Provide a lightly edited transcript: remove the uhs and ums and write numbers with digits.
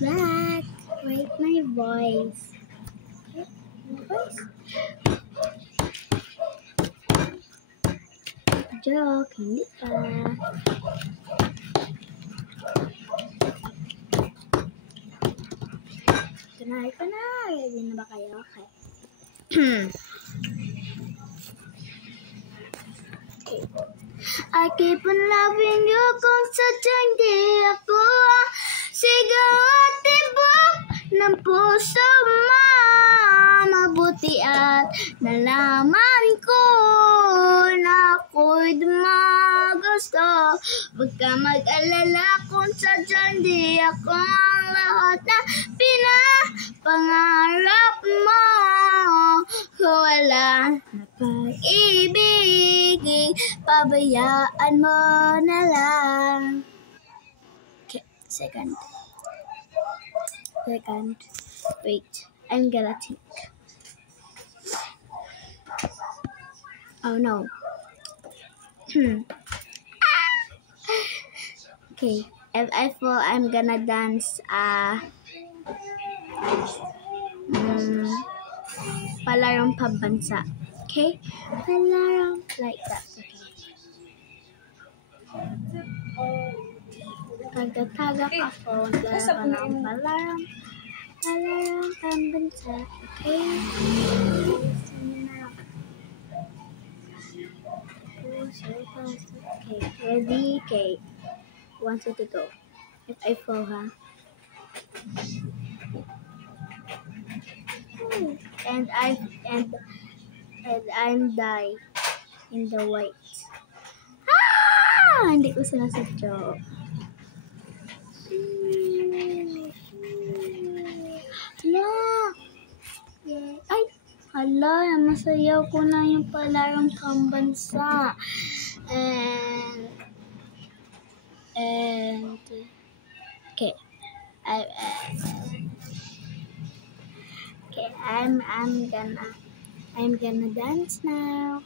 Black. Wait, my voice. Okay, my voice. Joke, hindi pa. Ito na. Ready na ba kayo? Okay. I keep on loving you kung sadyang di ako sigaw at tibok ng puso mo. Mabuti at nalaman ko na ako'y dumagusto. Huwag ka mag-alala kung sadyang di ako ang lahat na pinapangarap mo. Kung wala na pag-ibig, pabayaan mo na lang. Okay, second. Wait, I'm gonna think. Oh no. Okay, if I fall, I'm gonna dance palarong pambansa. Okay? Palarong like that. Okay. Taga-taga ka po. Palarong pambansa. Okay? Okay, ready? Okay. 1, 2, 3, go. If I fall, huh? And I'm die in the white. Hindi ko sinasadyo. Hala! Yeah. Ay! Hala! Masayaw ko na yung palarong pambansa. And okay. Okay, I'm gonna dance now.